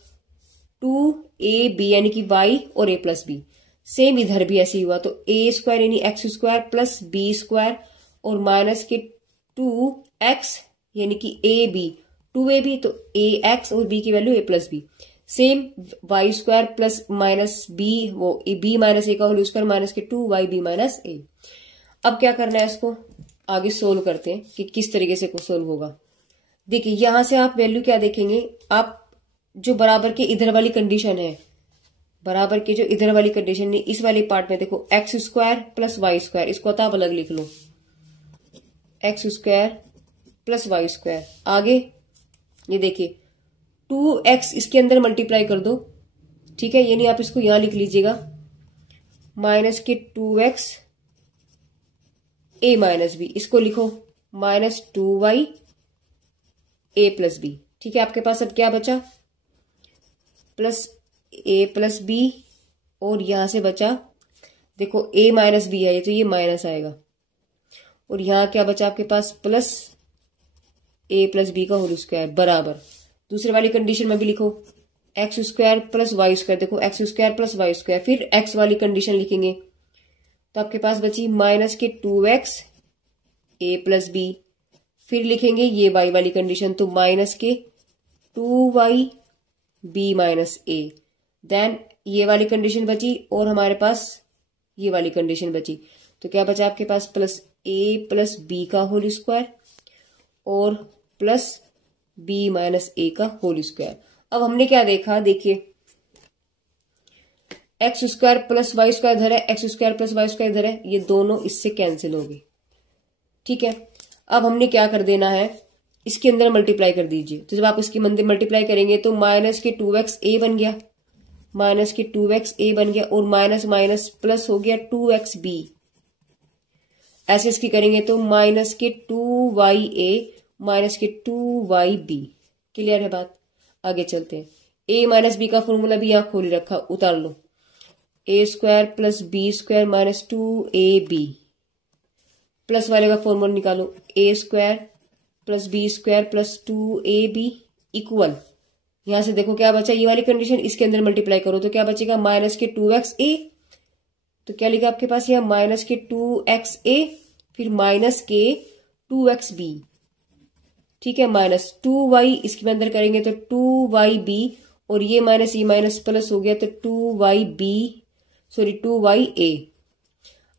2ab यानी कि y और a प्लस बी। सेम इधर भी ऐसे ही हुआ, तो ए स्क्वायर यानी x square plus B square और माइनस के 2x यानी कि ए बी, 2ab तो ए एक्स और बी की value a plus b. Same y square plus minus b, वो बी माइनस ए का होल स्क्वायर माइनस के 2y बी माइनस ए। अब क्या करना है, इसको आगे सोल्व करते हैं कि किस तरीके से सोल्व होगा। देखिए यहां से आप वैल्यू क्या देखेंगे, आप जो बराबर के इधर वाली कंडीशन है, बराबर के जो इधर वाली कंडीशन है, इस वाले पार्ट में देखो x square plus Y square, इसको तो आप अलग लिख लो, x square plus Y square. आगे ये देखिए 2x इसके अंदर मल्टीप्लाई कर दो, ठीक है, यानी आप इसको यहां लिख लीजिएगा माइनस के 2x a माइनस बी, इसको लिखो minus 2y a plus B. ठीक है, आपके पास अब क्या बचा, प्लस a प्लस बी, और यहां से बचा देखो a माइनस बी है, तो ये माइनस आएगा, और यहां क्या बचा आपके पास, प्लस a प्लस बी का होल स्क्वायर बराबर। दूसरे वाली कंडीशन में भी लिखो x square plus Y square, देखो x square plus Y square, फिर एक्स वाली कंडीशन लिखेंगे तो आपके पास बची माइनस के 2x a प्लस बी, फिर लिखेंगे ये y वाली कंडीशन, तो माइनस के 2y b minus a, then ये वाली कंडीशन बची और हमारे पास ये वाली कंडीशन बची, तो क्या बचा आपके पास, प्लस a प्लस बी का होल स्क्वायर और प्लस b माइनस a का होल स्क्वायर। अब हमने क्या देखा, देखिए X square plus Y square इधर है, X square plus Y square इधर है, ये दोनों इससे कैंसिल हो गए। ठीक है, अब हमने क्या कर देना है, इसके अंदर मल्टीप्लाई कर दीजिए, तो जब आप इसकी मल्टीप्लाई करेंगे तो माइनस के 2x a बन गया, माइनस के 2x a बन गया, और माइनस माइनस प्लस हो गया 2x b, ऐसे इसकी करेंगे तो माइनस के 2y a माइनस के 2y b। क्लियर है बात, आगे चलते हैं। a माइनस बी का फॉर्मूला भी यहाँ खोल रखा, उतार लो, a square plus B square minus 2ab, plus वाले का फॉर्मूला निकालो, a square plus B square plus 2ab equal, यहां से देखो क्या बचा, ये वाली कंडीशन इसके अंदर मल्टीप्लाई करो तो क्या बचेगा, माइनस के 2xa, तो क्या लिखा आपके पास यहाँ माइनस के 2xa, फिर माइनस के 2xb, ठीक है, माइनस 2y इसके अंदर करेंगे तो 2yb, और ये माइनस प्लस हो गया तो 2ya,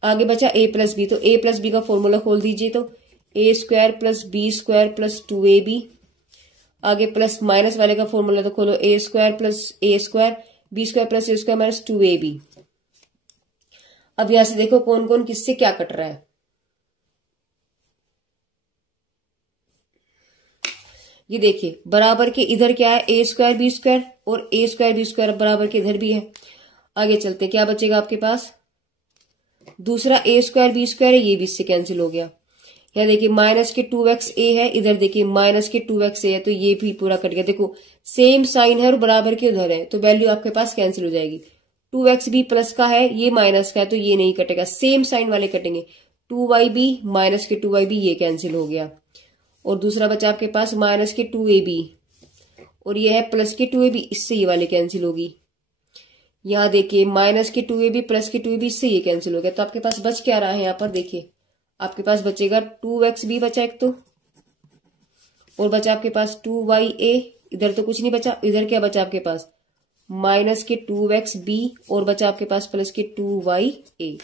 आगे बचा a प्लस बी, तो a प्लस बी का फॉर्मूला खोल दीजिए, तो a square plus B square plus 2ab, आगे प्लस माइनस वाले का फॉर्मूला तो खोलो, a square plus a square B square plus a square minus 2ab। अब यहां से देखो कौन कौन किससे क्या कट रहा है, ये देखिए बराबर के इधर क्या है, ए स्क्वायर बी स्क्वायर, और ए स्क्वायर बी स्क्वायर बराबर के इधर भी है। आगे चलते क्या बचेगा आपके पास, दूसरा ए स्क्वायर बी स्क्वायर है, ये भी इससे कैंसिल हो गया। यहाँ देखिए माइनस के 2xa है, इधर देखिए माइनस के 2xa है, तो ये भी पूरा कट गया। देखो सेम साइन है और बराबर के उधर है, तो वैल्यू आपके पास कैंसिल हो जाएगी। 2x भी प्लस का है, ये माइनस का है, तो ये नहीं कटेगा, सेम साइन वाले कटेंगे। 2yb माइनस के 2yb ये कैंसिल हो गया, और दूसरा बचा आपके पास माइनस के 2ab, और ये है प्लस के 2ab, इससे ये वाले कैंसिल होगी। यहाँ देखिए माइनस के 2ab प्लस के 2ab, इससे ये कैंसिल हो गया, तो आपके पास बच क्या रहा है, यहाँ पर देखिए आपके पास बचेगा 2xb बचा एक तो, और बचा आपके पास 2ya, इधर तो कुछ नहीं बचा, इधर क्या बचा आपके पास माइनस के 2xb, और बचा आपके पास प्लस के 2ya।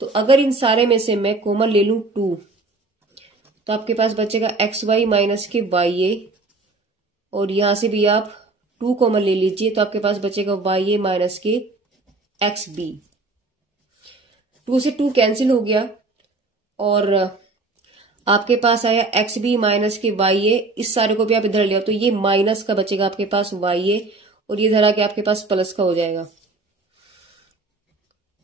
तो अगर इन सारे में से मैं कॉमन ले लूं 2, तो आपके पास बचेगा xy माइनस के ya, और यहां से भी आप 2 कॉमन ले लीजिए, तो आपके पास बचेगा ya माइनस के xb। 2 से 2 कैंसिल हो गया, और आपके पास आया xb माइनस के ya, इस सारे को भी आप इधर ले आओ, तो ये माइनस का बचेगा आपके पास ya, और ये धरा के आपके पास प्लस का हो जाएगा,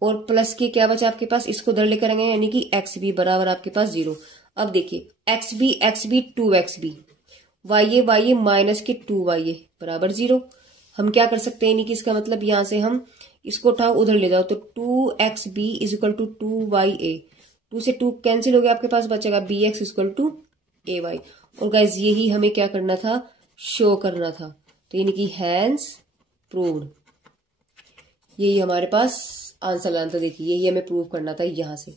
और प्लस के क्या बचा आपके पास, इसको इधर लेकर आएंगे, यानी कि xb बराबर आपके पास 0। अब देखिए xb 2xb, ya माइनस के 2ya बराबर 0। हम क्या कर सकते हैं, यानी कि इसका मतलब यहां से हम इसको उठाओ उधर ले जाओ, तो 2xb is equal to 2ya, 2 से 2 कैंसिल हो गया, आपके पास बचेगा bx इक्वल टू ay। और गाइज यही हमें क्या करना था, शो करना था, तो यानी कि हैंस प्रूव्ड, यही हमारे पास आंसर लाना था। देखिए यही हमें प्रूव करना था यहां से।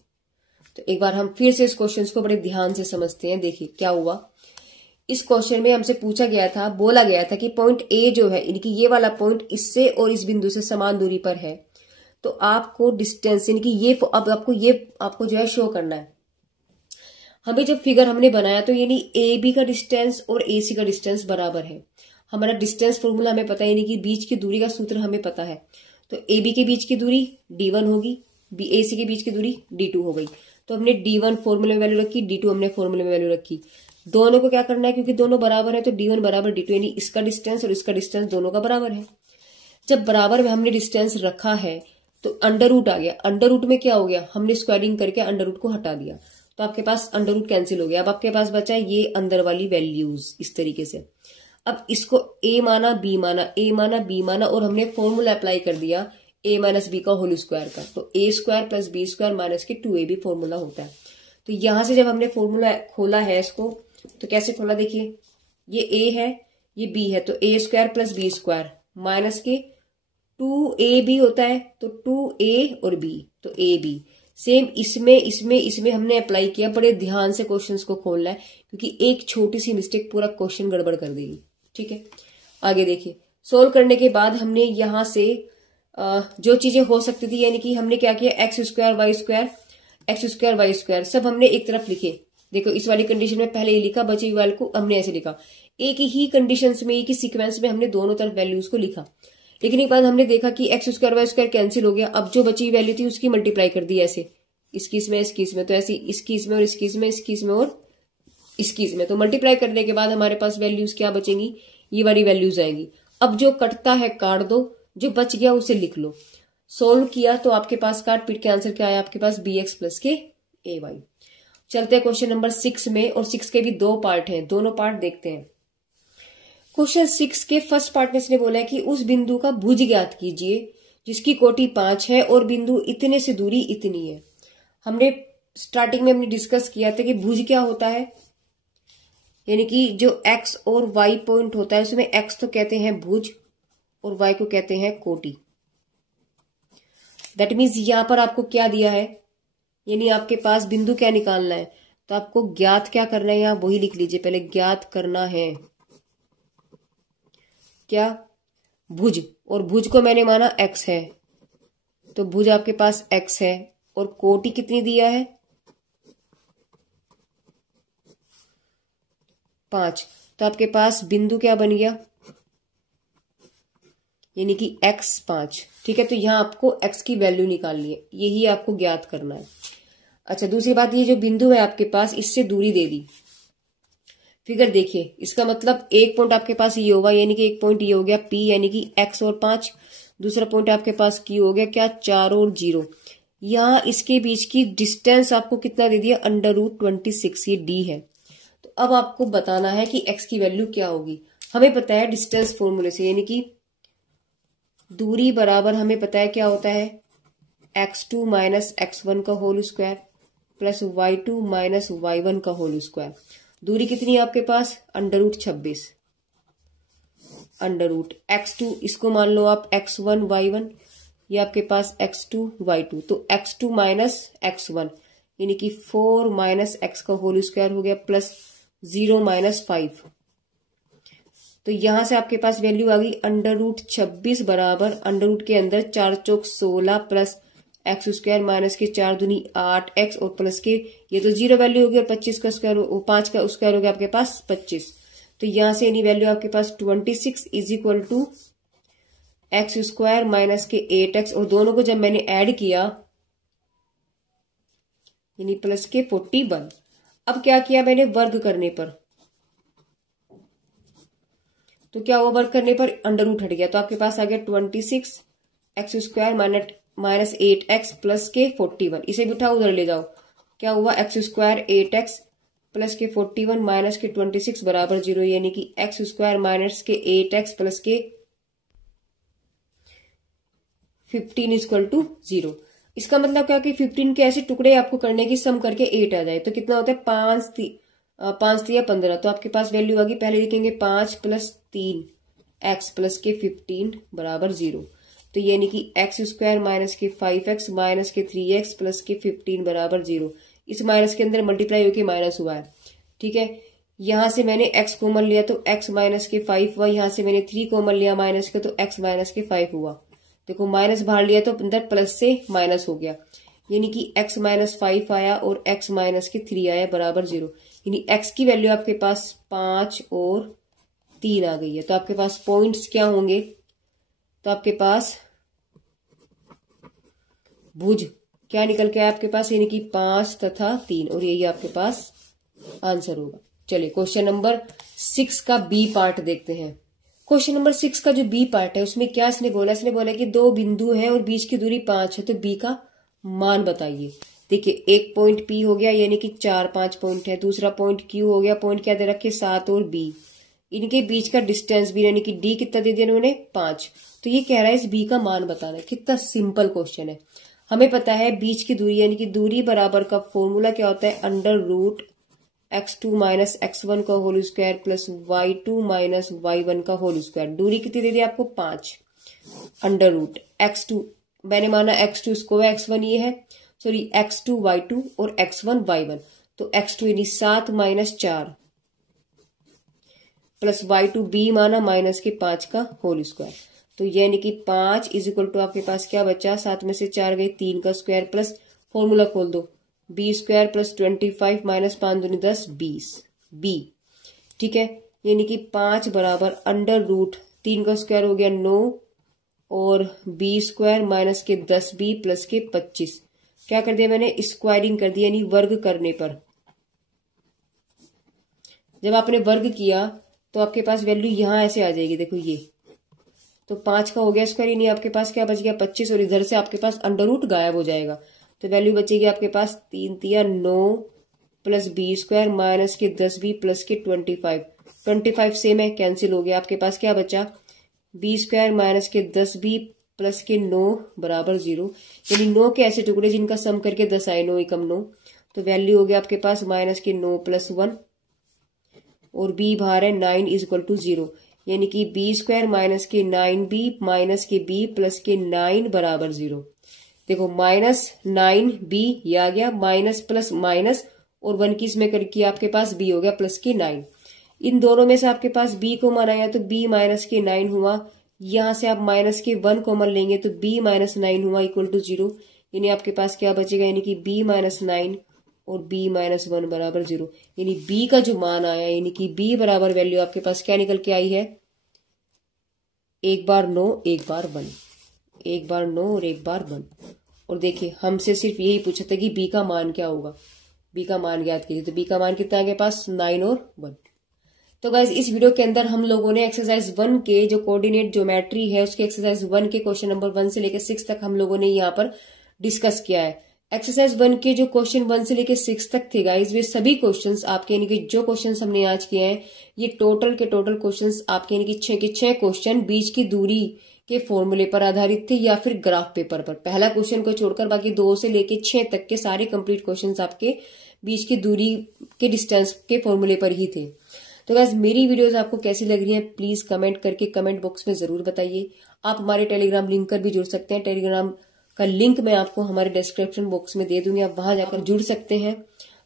तो एक बार हम फिर से इस क्वेश्चन को बड़े ध्यान से समझते हैं। देखिए क्या हुआ, इस क्वेश्चन में हमसे पूछा गया था, बोला गया था कि पॉइंट ए जो है, यानी कि ये वाला पॉइंट इससे और इस बिंदु से समान दूरी पर है, तो आपको डिस्टेंस यानी कि ये अब आपको जो है शो करना है। हमें जब फिगर हमने बनाया तो यानी ए बी का डिस्टेंस और ए सी का डिस्टेंस बराबर है। हमारा डिस्टेंस फॉर्मूला हमें पता है, यानी कि बीच की दूरी का सूत्र हमें पता है। तो ए बी के बीच की दूरी D1 होगी, ए सी के बीच की दूरी D2 हो गई। तो हमने D1 फॉर्मूले में वैल्यू रखी, D2 हमने फॉर्मूले में वैल्यू रखी। दोनों को क्या करना है, क्योंकि दोनों बराबर है तो D1 बराबर D2, यानी इसका डिस्टेंस और इसका डिस्टेंस दोनों का बराबर है। जब बराबर में हमने डिस्टेंस रखा है तो अंडर रूट आ गया। अंडर रूट में क्या हो गया, हमने स्क्वायरिंग करके अंडर रूट को हटा दिया, तो आपके पास अंडर रूट कैंसिल हो गया। अब आपके पास बचा ये अंदर वाली वैल्यूज इस तरीके से। अब इसको ए माना, बी माना, ए माना, बी माना, और हमने फॉर्मूला अप्लाई कर दिया ए माइनस बी का होल स्क्वायर का। तो a square plus B square minus के 2ab फॉर्मूला होता है। तो यहां से जब हमने फॉर्मूला खोला है इसको, तो कैसे खोला, देखिए ये ए है, ये बी है, तो a square plus B square minus के 2ab होता है, तो 2a और b, तो ab। सेम इसमें हमने अप्लाई किया। बड़े ध्यान से क्वेश्चंस को खोलना है, क्योंकि एक छोटी सी मिस्टेक पूरा क्वेश्चन गड़बड़ कर देगी। ठीक है, आगे देखिए। सोल्व करने के बाद हमने यहां से जो चीजें हो सकती थी, यानी कि हमने क्या किया, एक्स स्क्वायर वाई स्क्वायर सब हमने एक तरफ लिखे। देखो इस वाली कंडीशन में पहले ये लिखा, बची हुई वाले को हमने ऐसे लिखा। एक ही कंडीशन में, एक ही सीक्वेंस में हमने दोनों तरफ वैल्यूज को लिखा। लेकिन एक बार हमने देखा कि X square Y square cancel हो गया। अब जो बची हुई वैल्यू थी उसकी मल्टीप्लाई कर दी ऐसे, इसकी इसमें, तो ऐसी इसकी इसमें और इसकी इसमें और इसकी इसमें। तो मल्टीप्लाई करने के बाद हमारे पास वैल्यूज क्या बचेंगी, ये वाली वैल्यूज आएंगी। अब जो कटता है काट दो, जो बच गया उसे लिख लो। सोल्व किया तो आपके पास काट पीट के आंसर क्या आया, आपके पास bx प्लस के ay। चलते हैं क्वेश्चन नंबर 6 में, और 6 के भी 2 पार्ट हैं, दोनों पार्ट देखते हैं। क्वेश्चन 6 के फर्स्ट पार्ट में इसने बोला है कि उस बिंदु का भुज ज्ञात कीजिए जिसकी कोटि 5 है और बिंदु इतने से दूरी इतनी है। हमने स्टार्टिंग में हमने डिस्कस किया था कि भुज क्या होता है, यानी कि जो x और y पॉइंट होता है उसमें x तो कहते हैं भुज और y को कहते हैं कोटि। दैट मीन्स यहां पर आपको क्या दिया है, यानी आपके पास बिंदु क्या निकालना है, तो आपको ज्ञात क्या करना है, यहां वही लिख लीजिए पहले। ज्ञात करना है क्या, भुज, और भुज को मैंने माना x है, तो भुज आपके पास x है, और कोटि कितनी दिया है 5। तो आपके पास बिंदु क्या बन गया, यानी कि x 5। ठीक है, तो यहां आपको x की वैल्यू निकालनी है, यही आपको ज्ञात करना है। अच्छा, दूसरी बात, ये जो बिंदु है आपके पास, इससे दूरी दे दी। फिगर देखिए, इसका मतलब एक पॉइंट आपके पास ये होगा, यानी कि एक पॉइंट ये हो गया P, यानी कि x और 5। दूसरा पॉइंट आपके पास Q हो गया क्या, 4 और 0। यहाँ इसके बीच की डिस्टेंस आपको कितना दे दिया, √26, ये D है। तो अब आपको बताना है कि x की वैल्यू क्या होगी। हमें पता है डिस्टेंस फॉर्मूले से, यानी कि दूरी बराबर हमें पता है क्या होता है, x2 माइनस x1 का whole square plus y2 minus y1 का होल स्क्वायर। दूरी कितनी है आपके पास, √26। x2 इसको मान लो आप x1 y1, ये आपके पास x2 y2, तो x2 माइनस x1 यानी कि 4 माइनस x का होल स्क्वायर हो गया प्लस 0 माइनस 5। तो यहां से आपके पास वैल्यू आ गई √26 बराबर √ के अंदर 4 चौक 16 प्लस x स्क्वायर माइनस के 4 दूनी 8x और प्लस के ये तो 0 वैल्यू होगी, और 25 का स्क्वायर, 5 का स्क्वायर हो गया आपके पास 25। तो यहां से यानी वैल्यू आपके पास 26 is equal to x square minus के 8x, और दोनों को जब मैंने ऐड किया यानी प्लस के 41। अब क्या किया मैंने, वर्ग करने पर, तो क्या हुआ, वर्ग करने पर √ हट गया, तो आपके पास आ गया 26 x square minus 8x plus के 41। इसे भी उठाओ उधर ले जाओ, क्या हुआ, x स्क्वायर 8x प्लस के 41 माइनस के 26 बराबर 0, यानी कि x स्क्वायर माइनस के 8x प्लस के 15 इक्वल टू 0। इसका मतलब क्या कि 15 के ऐसे टुकड़े आपको करने की सम करके 8 आ जाए, तो कितना होता है 5 3 15। तो आपके पास वैल्यू आ गई, पहले लिखेंगे 5 प्लस 3 x प्लस के 15 बराबर 0। तो यानी कि एक्स स्क्वायर माइनस के 5x माइनस के 3x प्लस के 15 बराबर 0। इस माइनस के अंदर मल्टीप्लाई होके माइनस हुआ है, ठीक है। यहां से मैंने x कॉमन लिया तो x माइनस के 5 हुआ, यहां से मैंने 3 कॉमन लिया माइनस के तो x माइनस के 5 हुआ। देखो माइनस बाहर लिया तो अंदर प्लस से माइनस हो गया, यानी कि x माइनस 5 आया और x माइनस के 3 आया बराबर 0। यानी x की वैल्यू आपके पास 5 और 3 आ गई है। तो आपके पास पॉइंट्स क्या होंगे, तो आपके पास भुज क्या निकल के आया आपके पास, यानी कि 5 तथा 3, और यही आपके पास आंसर होगा। चलिए क्वेश्चन नंबर 6 का बी पार्ट देखते हैं। क्वेश्चन नंबर 6 का जो बी पार्ट है उसमें क्या इसने बोला कि दो बिंदु है और बीच की दूरी 5 है, तो बी का मान बताइए। देखिए एक पॉइंट पी हो गया यानी कि 4-5 पॉइंट है, दूसरा पॉइंट क्यू हो गया, पॉइंट क्या दे रखे 7 और बी, इनके बीच का डिस्टेंस भी यानी कि डी कितना दे दिया इन्होंने 5। तो ये कह रहा है इस बी का मान बताना। कितना सिंपल क्वेश्चन है। हमें पता है बीच की दूरी यानी कि दूरी बराबर का फॉर्मूला क्या होता है, under root x2 minus x1 का whole square plus y2 minus y1 का होल स्क्वायर। दूरी कितनी दे दी आपको 5, अंडर रूट x2 मैंने माना x2 इसको है, x1 ये है, सॉरी x2 y2 और x1 y1। तो x2 यानी 7 माइनस 4 प्लस y2 b माना माइनस के 5 का होल स्क्वायर। तो यानी कि 5 इज इक्वल टू आपके पास क्या बचा, 7 में से 4 गए 3 का स्क्वायर प्लस फॉर्मूला खोल दो बी स्क्वायर प्लस 25 माइनस 5 दूनी 10 20 बी, ठीक है। यानी कि 5 बराबर अंडर रूट 3 का स्क्वायर हो गया 9 और बी स्क्वायर माइनस के 10 बी प्लस के 25। क्या कर दिया मैंने, स्क्वायरिंग कर दिया यानी वर्ग करने पर। जब आपने वर्ग किया तो आपके पास वैल्यू यहां ऐसे आ जाएगी, देखो ये तो 5 का हो गया स्क्वायर, यानी आपके पास क्या बच गया 25, और इधर से आपके पास अंडर रूट गायब हो जाएगा। तो वैल्यू बचेगी आपके पास 3 तिया 9 प्लस बी स्क्वायर माइनस के 10 बी प्लस के 25 सेम है, कैंसिल हो गया। आपके पास क्या बचा, बी स्क्वायर माइनस के 10 बी प्लस के 9 बराबर 0। यानी 9 के ऐसे टुकड़े जिनका सम करके 10 आए, 9 एकम 9। तो वैल्यू हो गया आपके पास माइनस के 9 प्लस 1 और बी बाहर है 9 इज इक्वल टू 0। यानी कि बी स्क्वायर माइनस के 9b माइनस के b प्लस के 9 बराबर 0। देखो माइनस 9b ये आ गया, माइनस प्लस माइनस और 1 की इसमें करके आपके पास b हो गया प्लस के 9। इन दोनों में से आपके पास b को मान आया तो b माइनस के 9 हुआ, यहां से आप माइनस के 1 कॉमन लेंगे तो b माइनस 9 हुआ इक्वल टू 0। यानी आपके पास क्या बचेगा, यानी कि b माइनस 9 और b माइनस 1 बराबर 0। यानी b का जो मान आया यानी कि b बराबर वैल्यू आपके पास क्या निकल के आई है, 1 बार 9 1 बार 1, 1 बार 9 और 1 बार 1। और देखिए हमसे सिर्फ यही पूछा था कि b का मान क्या होगा, b का मान ज्ञात कीजिए। तो b का मान कितना है आपके पास 9 और 1। तो गाइज इस वीडियो के अंदर हम लोगों ने एक्सरसाइज 1 के जो कोऑर्डिनेट ज्योमेट्री है उसके एक्सरसाइज 1 के क्वेश्चन नंबर 1 से लेकर 6 तक हम लोगों ने यहाँ पर डिस्कस किया है। एक्सरसाइज 1 के जो क्वेश्चन 1 से लेकर 6 तक थे गाइज, वे सभी क्वेश्चंस आपके यानी कि जो क्वेश्चंस हमने आज किए हैं ये टोटल के टोटल क्वेश्चंस आपके यानी कि 6 के 6 क्वेश्चन बीच की दूरी के फॉर्मूले पर आधारित थे या फिर ग्राफ पेपर पर। पहला क्वेश्चन को छोड़कर बाकी 2 से लेकर 6 तक के सारे कंप्लीट क्वेश्चंस आपके बीच की दूरी के डिस्टेंस के फॉर्मूले पर ही थे। तो गाइस मेरी वीडियोस आपको कैसी लग रही है प्लीज कमेंट करके कमेंट बॉक्स में जरूर बताइए। आप हमारे टेलीग्राम लिंक पर भी जुड़ सकते हैं, टेलीग्राम का लिंक मैं आपको हमारे डिस्क्रिप्शन बॉक्स में दे दूंगी, आप वहां जाकर जुड़ सकते हैं।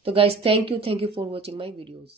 तो guys thank you for watching my videos.